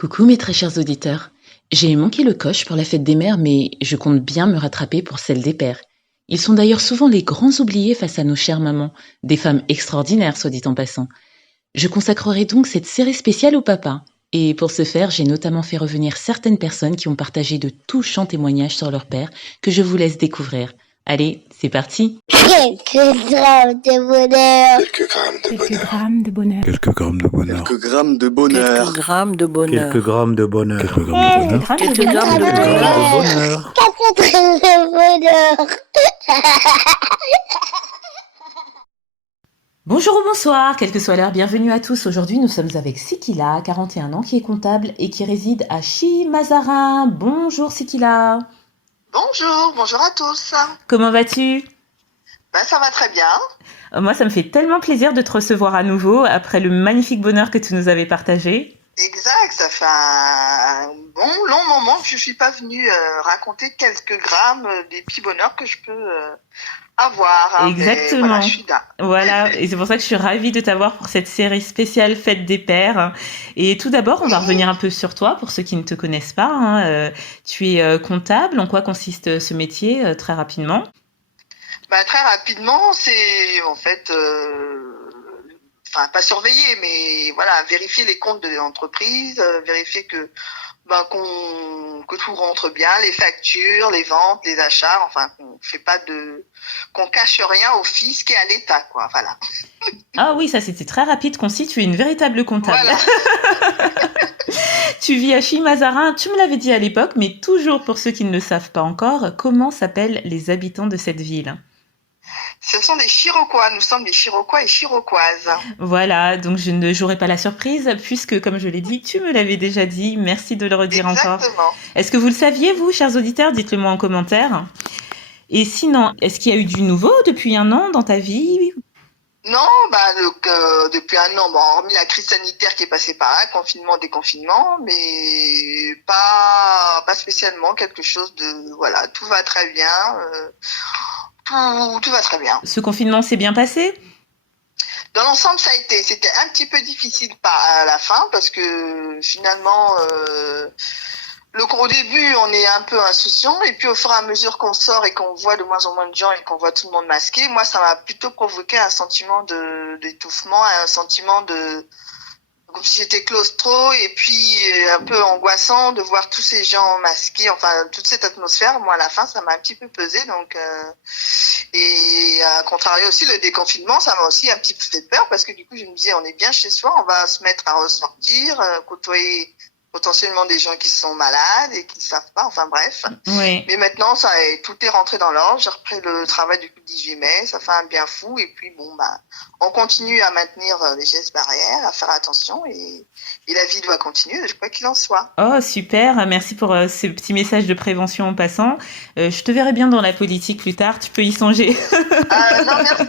Coucou mes très chers auditeurs. J'ai manqué le coche pour la fête des mères, mais je compte bien me rattraper pour celle des pères. Ils sont d'ailleurs souvent les grands oubliés face à nos chères mamans, des femmes extraordinaires, soit dit en passant. Je consacrerai donc cette série spéciale au papa. Et pour ce faire, j'ai notamment fait revenir certaines personnes qui ont partagé de touchants témoignages sur leur père que je vous laisse découvrir. Allez, c'est parti. Quelques grammes de bonheur. Quelques grammes de bonheur. Quelques grammes de bonheur. Quelques grammes de bonheur. Quelques grammes de bonheur. Quelques grammes de bonheur. Quelques grammes de bonheur. Quelques grammes de bonheur. Quelques grammes de bonheur. Bonjour ou bonsoir, quelle que soit l'heure, bienvenue à tous. Aujourd'hui, nous sommes avec Sikila, 41 ans, qui est comptable et qui réside à Chimazarin. Bonjour Sikila. Bonjour à tous. Comment vas-tu ? Ça va très bien. Moi, ça me fait tellement plaisir de te recevoir à nouveau après le magnifique bonheur que tu nous avais partagé. Exact, ça fait un bon long moment que je suis pas venue raconter quelques grammes des petits bonheurs que je peux avoir. Exactement. Mais voilà, je suis là. Voilà, et c'est pour ça que je suis ravie de t'avoir pour cette série spéciale Fête des Pères. Et tout d'abord, on va revenir un peu sur toi, pour ceux qui ne te connaissent pas. Tu es comptable. En quoi consiste ce métier, très rapidement ? Très rapidement, c'est en fait, pas surveiller, mais voilà, vérifier les comptes de l'entreprise, vérifier que tout rentre bien, les factures, les ventes, les achats, qu'on cache rien au fisc et à l'État, quoi. Voilà. Ah oui, ça c'était très rapide, concis. Tu es une véritable comptable. Voilà. Tu vis à Chimazarin. Tu me l'avais dit à l'époque, mais toujours pour ceux qui ne le savent pas encore, comment s'appellent les habitants de cette ville ? Ce sont des Chiroquois, nous sommes des Chiroquois et Chiroquoises. Voilà, donc je ne jouerai pas la surprise, puisque, comme je l'ai dit, tu me l'avais déjà dit. Merci de le redire encore. Exactement. Est-ce que vous le saviez, vous, chers auditeurs ? Dites-le moi en commentaire. Et sinon, est-ce qu'il y a eu du nouveau depuis un an dans ta vie ? Non, depuis un an, hormis la crise sanitaire qui est passée par là, confinement, déconfinement, mais pas spécialement quelque chose de, voilà, tout va très bien. Tout va très bien. Ce confinement s'est bien passé ? Dans l'ensemble, c'était un petit peu difficile à la fin parce que finalement, au début, on est un peu insouciant et puis au fur et à mesure qu'on sort et qu'on voit de moins en moins de gens et qu'on voit tout le monde masqué, moi, ça m'a plutôt provoqué un sentiment d'étouffement, un sentiment comme si j'étais claustro et puis un peu angoissant de voir tous ces gens masqués, toute cette atmosphère. Moi, à la fin, ça m'a un petit peu pesé. Donc, et à contrario aussi, le déconfinement, ça m'a aussi un petit peu fait peur parce que du coup, je me disais, on est bien chez soi, on va se mettre à ressortir, côtoyer potentiellement des gens qui sont malades et qui ne savent pas, bref. Oui. Mais maintenant, tout est rentré dans l'ordre. J'ai repris le travail depuis le 18 mai, ça fait un bien fou. Et puis, on continue à maintenir les gestes barrières, à faire attention et la vie doit continuer, quoi qu'il en soit. Oh, super. Merci pour ce petit message de prévention en passant. Je te verrai bien dans la politique plus tard, tu peux y songer. Non, merci.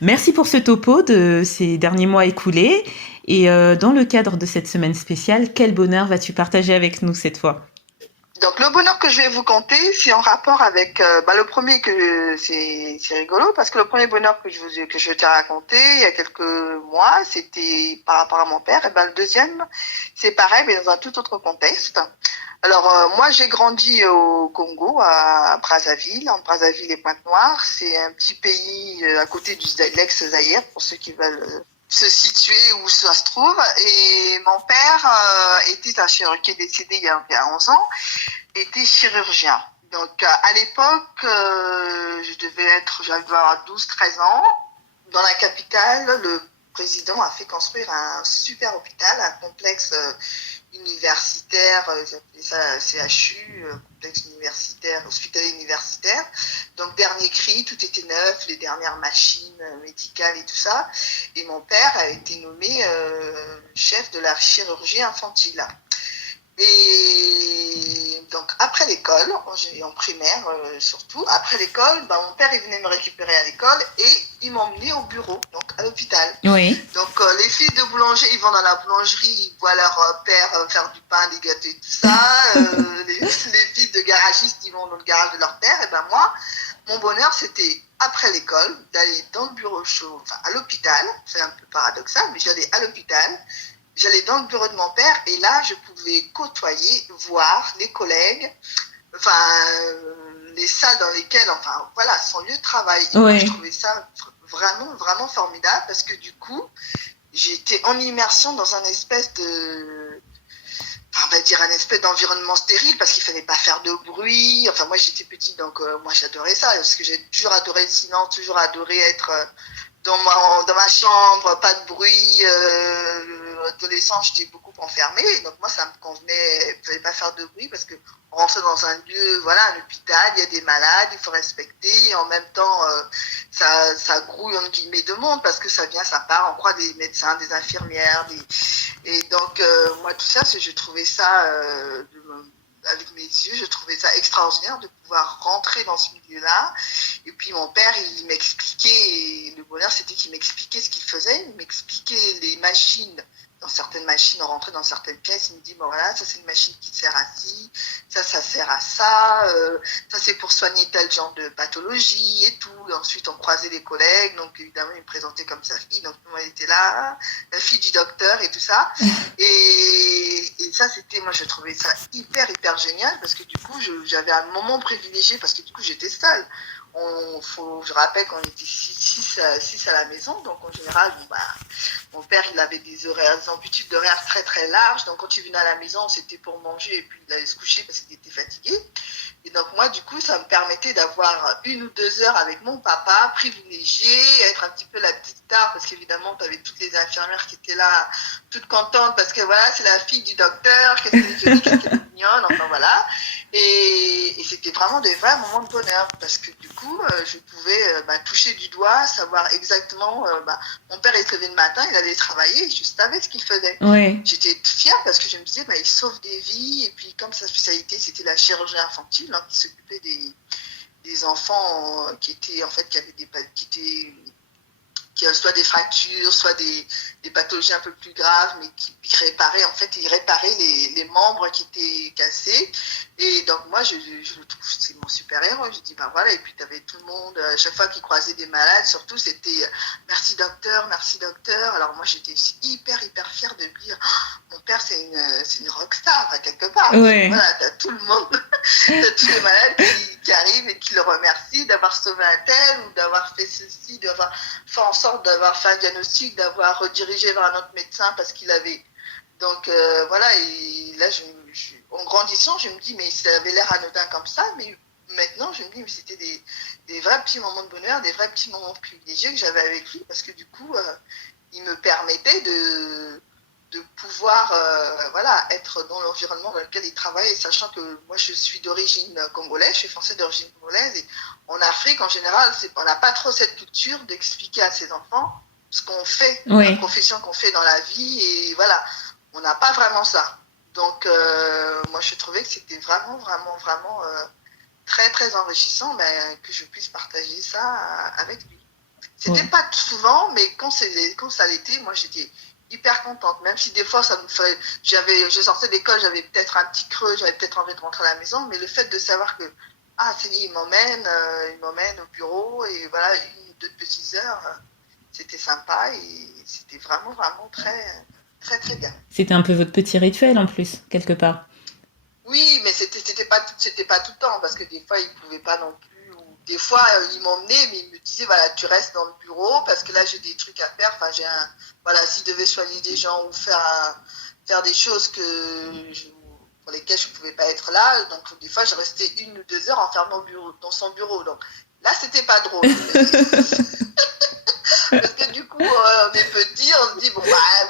Merci pour ce topo de ces derniers mois écoulés. Et dans le cadre de cette semaine spéciale, quel bonheur vas-tu partager avec nous cette fois ? Donc le bonheur que je vais vous conter, c'est en rapport avec le premier c'est rigolo parce que le premier bonheur que je t'ai raconté il y a quelques mois, c'était par rapport à mon père. Et le deuxième, c'est pareil mais dans un tout autre contexte. Alors moi j'ai grandi au Congo à Brazzaville, entre Brazzaville et Pointe-Noire. C'est un petit pays à côté de l'ex-Zaïre pour ceux qui veulent se situer où ça se trouve. Et mon père était un chirurgien qui est décédé il y a 11 ans, était chirurgien. Donc à l'époque, j'avais 12-13 ans. Dans la capitale, le président a fait construire un super hôpital, un complexe universitaire, ils appelaient ça CHU, complexe universitaire, hospitalier universitaire. Donc dernier cri, tout était neuf, les dernières machines médicales et tout ça. Et mon père a été nommé chef de la chirurgie infantile. Et donc après l'école, en primaire surtout, après l'école, mon père il venait me récupérer à l'école et il m'emmenait au bureau, donc à l'hôpital. Oui. Donc les filles de boulanger, ils vont dans la boulangerie, ils voient leur père faire du pain, des gâteaux et tout ça. Les filles de garagistes, ils vont dans le garage de leur père. Et moi, mon bonheur, c'était après l'école d'aller dans le bureau chaud, à l'hôpital. C'est un peu paradoxal, mais j'allais à l'hôpital. j'allais dans le bureau de mon père et là, je pouvais côtoyer, voir les collègues, les salles dans lesquelles, son lieu de travail. Et moi, je trouvais ça vraiment, vraiment formidable parce que du coup, j'étais en immersion dans un espèce de... on va dire un espèce d'environnement stérile parce qu'il fallait pas faire de bruit. Moi j'étais petite donc moi j'adorais ça parce que j'ai toujours adoré le silence, toujours adoré être dans ma chambre, pas de bruit. Adolescent, j'étais beaucoup enfermée, donc moi ça me convenait. Il fallait pas faire de bruit parce que on rentrait dans un lieu, un hôpital, il y a des malades, il faut respecter. Et en même temps, ça grouille en guillemets de monde parce que ça vient, ça part. On croit des médecins, des infirmières, et donc moi tout ça, je trouvais ça avec mes yeux, je trouvais ça extraordinaire de pouvoir rentrer dans ce milieu-là. Et puis mon père, il m'expliquait, et le bonheur c'était qu'il m'expliquait ce qu'il faisait, il m'expliquait les machines. Dans certaines machines, on rentrait dans certaines pièces, il me dit, voilà, ça c'est une machine qui sert à ci, ça sert à ça, ça c'est pour soigner tel genre de pathologie et tout. Et ensuite, on croisait les collègues, donc évidemment, il me présentait comme sa fille, donc moi, elle était là, la fille du docteur et tout ça. Et ça, moi, je trouvais ça hyper, hyper génial, parce que du coup, j'avais un moment privilégié, parce que du coup, j'étais seule. Je rappelle qu'on était 6 à la maison, donc en général, mon père il avait des amplitudes d'horaires très très larges, donc quand il venait à la maison c'était pour manger et puis il allait se coucher parce qu'il était fatigué. Et donc moi du coup ça me permettait d'avoir 1 ou 2 heures avec mon papa, privilégié, être un petit peu la petite star parce qu'évidemment tu avais toutes les infirmières qui étaient là, toutes contentes parce que c'est la fille du docteur, qu'est-ce qu'elle est jolie, qu'est-ce qu'elle est mignonne, et c'était vraiment des vrais moments de bonheur parce que du coup je pouvais toucher du doigt, savoir exactement, mon père il se levait le matin, il allait travailler, je savais ce qu'il faisait. Ouais. J'étais fière parce que je me disais il sauve des vies, et puis comme sa spécialité c'était la chirurgie infantile, qui s'occupait des enfants qui avaient soit des fractures, soit des pathologies un peu plus graves, mais qui réparaient, il réparait les membres qui étaient cassés. Et donc moi, je le trouve, c'est mon super-héros. Je dis, et puis tu avais tout le monde, à chaque fois qu'il croisait des malades, surtout, c'était merci docteur, merci docteur. Alors moi, j'étais hyper, hyper fière de me dire, mon père, c'est une rockstar, quelque part. Ouais. T'as tout le monde, t'as tous les malades qui arrivent et qui le remercient d'avoir sauvé un tel, ou d'avoir fait ceci, d'avoir fait en sorte d'avoir fait un diagnostic, d'avoir redirigé vers un autre médecin parce qu'il avait... Donc et là, en grandissant, je me dis, mais ça avait l'air anodin comme ça, mais maintenant, je me dis, mais c'était des vrais petits moments de bonheur, des vrais petits moments privilégiés que j'avais avec lui, parce que du coup, il me permettait de pouvoir être dans l'environnement dans lequel il travaille, sachant que moi je suis d'origine congolaise, je suis française d'origine congolaise, et en Afrique en général on n'a pas trop cette culture d'expliquer à ses enfants ce qu'on fait, la profession qu'on fait dans la vie, et on n'a pas vraiment ça. Donc moi je trouvais que c'était vraiment très très enrichissant que je puisse partager ça avec lui. C'était pas souvent, mais quand ça l'était, moi j'étais hyper contente, même si des fois ça me ferait, je sortais d'école, j'avais peut-être un petit creux, j'avais peut-être envie de rentrer à la maison, mais le fait de savoir que Céline il m'emmène au bureau, et 1 ou 2 petites heures, c'était sympa, et c'était vraiment très très très bien. C'était un peu votre petit rituel en plus, quelque part. Oui, mais c'était pas tout le temps, parce que des fois il pouvait pas non plus. Des fois, il m'emmenait, mais il me disait, tu restes dans le bureau, parce que là, j'ai des trucs à faire. S'il devait soigner des gens ou faire des choses pour lesquelles je ne pouvais pas être là. Donc, des fois, je restais 1 ou 2 heures enfermée dans son bureau. Donc, là, c'était pas drôle. Parce que du coup, on est petit, on se dit,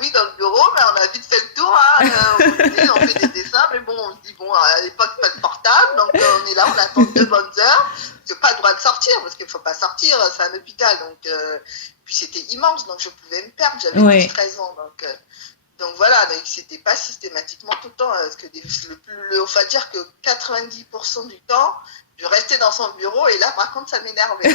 oui, dans le bureau, mais on a vite fait le tour. On fait des dessins, mais on se dit, à l'époque, pas de portable, donc on est là, on attend 2 bonnes heures. C'est pas le droit de sortir, parce qu'il faut pas sortir, c'est un hôpital. Donc, puis c'était immense, donc je pouvais me perdre, j'avais 13 ans. Donc mais c'était pas systématiquement tout le temps. Parce que on va dire que 90% du temps, je restais dans son bureau, et là, par contre, ça m'énervait.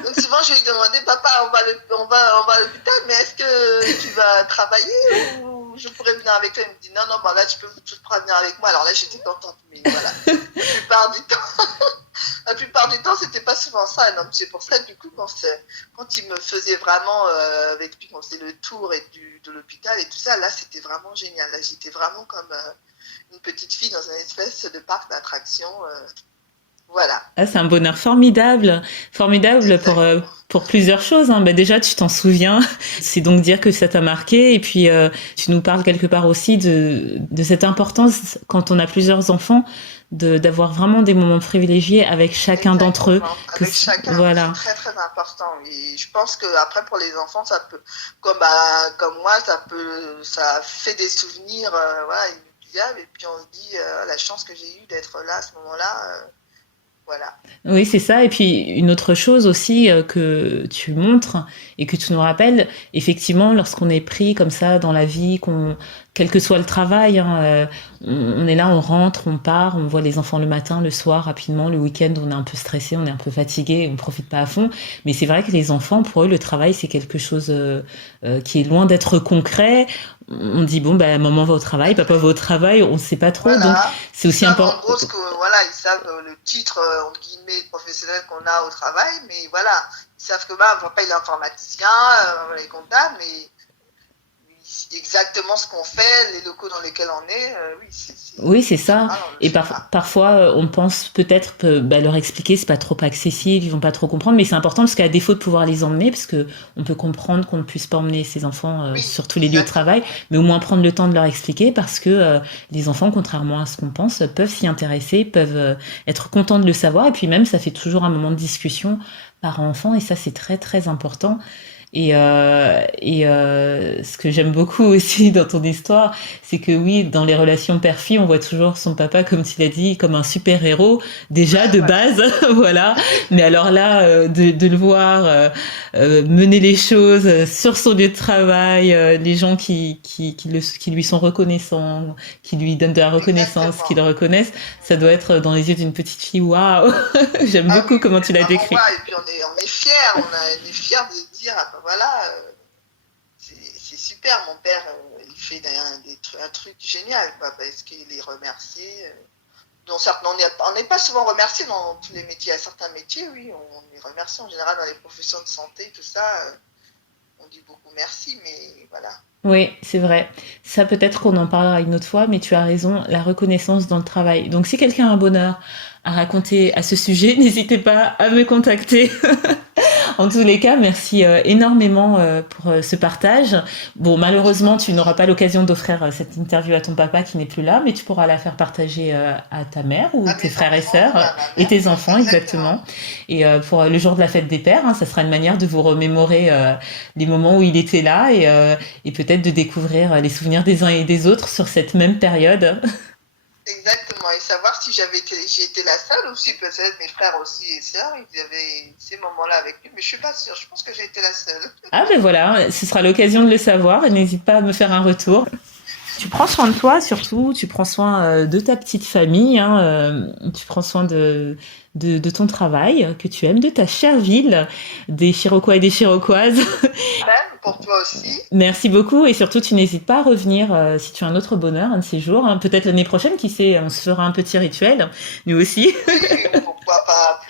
Donc souvent, je lui demandais, papa, on va à l'hôpital, mais est-ce que tu vas travailler, ou je pourrais venir avec toi. Il me dit, non, là, tu pourras venir avec moi. Alors là, j'étais contente. Mais voilà, la plupart du temps, c'était pas souvent ça. Non, c'est pour ça, du coup, quand il me faisait vraiment, avec lui, quand on faisait le tour de l'hôpital et tout ça, là, c'était vraiment génial. Là, j'étais vraiment comme une petite fille dans une espèce de parc d'attractions. Voilà. Ah, c'est un bonheur formidable pour plusieurs choses. Hein. Déjà, tu t'en souviens. C'est donc dire que ça t'a marqué. Et puis, tu nous parles quelque part aussi de cette importance, quand on a plusieurs enfants, d'avoir vraiment des moments privilégiés avec chacun d'entre eux. Avec chacun, voilà. C'est très très important. Et je pense que après pour les enfants, ça peut, comme moi, ça fait des souvenirs inoubliables. Et puis on se dit la chance que j'ai eue d'être là à ce moment-là. Voilà. Oui, c'est ça. Et puis une autre chose aussi que tu montres et que tu nous rappelles, effectivement, lorsqu'on est pris comme ça dans la vie, quel que soit le travail, on est là, on rentre, on part, on voit les enfants le matin, le soir, rapidement, le week-end, on est un peu stressé, on est un peu fatigué, on profite pas à fond. Mais c'est vrai que les enfants, pour eux, le travail, c'est quelque chose qui est loin d'être concret. On dit maman va au travail, papa va au travail, on sait pas trop. Voilà. Donc c'est aussi important. En gros, ils savent le titre entre guillemets professionnel qu'on a au travail, mais voilà, ils savent que papa il est informaticien, il est comptable, mais exactement ce qu'on fait, les locaux dans lesquels on est, oui, c'est ça. Et parfois, on pense peut-être que leur expliquer, c'est pas trop accessible, ils vont pas trop comprendre, mais c'est important parce qu'à défaut de pouvoir les emmener, parce que on peut comprendre qu'on ne puisse pas emmener ses enfants sur tous les lieux de travail, mais au moins prendre le temps de leur expliquer, parce que les enfants, contrairement à ce qu'on pense, peuvent s'y intéresser, peuvent être contents de le savoir, et puis même, ça fait toujours un moment de discussion parents-enfants, et ça, c'est très, très important. Et ce que j'aime beaucoup aussi dans ton histoire, c'est que oui, dans les relations père-fille, on voit toujours son papa, comme tu l'as dit, comme un super-héros, déjà de base, voilà. Mais alors là, de le voir mener les choses sur son lieu de travail, les gens qui lui sont reconnaissants, qui lui donnent de la reconnaissance, qui le reconnaissent, ça doit être dans les yeux d'une petite fille, waouh. J'aime beaucoup comment tu l'as décrit. Et puis on est fiers, on est fiers de dire, c'est super, mon père, il fait un truc génial, parce qu'il est remercié. On n'est pas souvent remercié dans tous les métiers. À certains métiers, oui, on est remercié. En général, dans les professions de santé, tout ça, on dit beaucoup merci, mais voilà. Oui, c'est vrai. Ça, peut-être qu'on en parlera une autre fois, mais tu as raison, la reconnaissance dans le travail. Donc, si quelqu'un a un bonheur à raconter à ce sujet, n'hésitez pas à me contacter. En tous les cas, merci énormément pour ce partage. Bon, malheureusement, tu n'auras pas l'occasion d'offrir cette interview à ton papa qui n'est plus là, mais tu pourras la faire partager à ta mère ou tes frères et sœurs et tes enfants, exactement. Et pour le jour de la fête des pères, ça sera une manière de vous remémorer les moments où il était là et peut-être de découvrir les souvenirs des uns et des autres sur cette même période. Exactement, et savoir si j'ai été la seule ou si peut-être mes frères aussi et sœurs, ils avaient ces moments-là avec lui, mais je suis pas sûre, je pense que j'ai été la seule. Ah ben voilà, ce sera l'occasion de le savoir et n'hésite pas à me faire un retour. Tu prends soin de toi surtout, tu prends soin de ta petite famille, tu prends soin de ton travail que tu aimes, de ta chère ville, des Chiroquois et des Chiroquoises. Même pour toi aussi. Merci beaucoup et surtout tu n'hésites pas à revenir si tu as un autre bonheur un de ces jours, peut-être l'année prochaine, qui sait, on se fera un petit rituel, nous aussi. Oui, pourquoi pas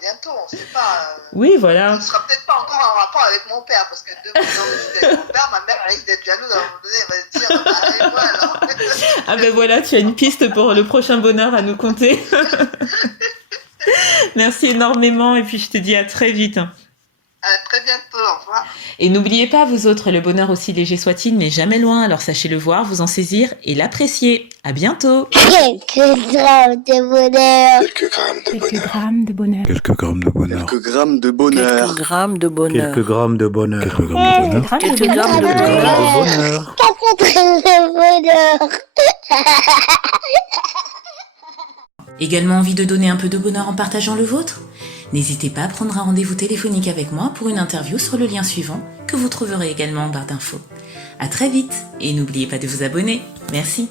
bientôt, on ne sait pas. Oui, voilà. Ce ne sera peut-être pas encore en rapport avec mon père, parce que depuis que je suis avec mon père, ma mère risque d'être jalouse à un moment donné, elle va se dire, allez, moi alors. Ah ben voilà, tu as une piste pour le prochain bonheur à nous conter. Merci énormément et puis je te dis à très vite. À très bientôt, au revoir. Et n'oubliez pas, vous autres, le bonheur aussi léger soit-il n'est jamais loin, alors sachez le voir, vous en saisir et l'apprécier. À bientôt. Quelques grammes de bonheur. Quelques grammes de bonheur. Quelques grammes de bonheur. Quelques grammes de bonheur. Quelques grammes de bonheur. Quelques grammes de bonheur. Quelques grammes de bonheur. Quelques grammes de bonheur. Quelques grammes de bonheur. Également envie de donner un peu de bonheur en partageant le vôtre ? N'hésitez pas à prendre un rendez-vous téléphonique avec moi pour une interview sur le lien suivant que vous trouverez également en barre d'infos. À très vite et n'oubliez pas de vous abonner. Merci.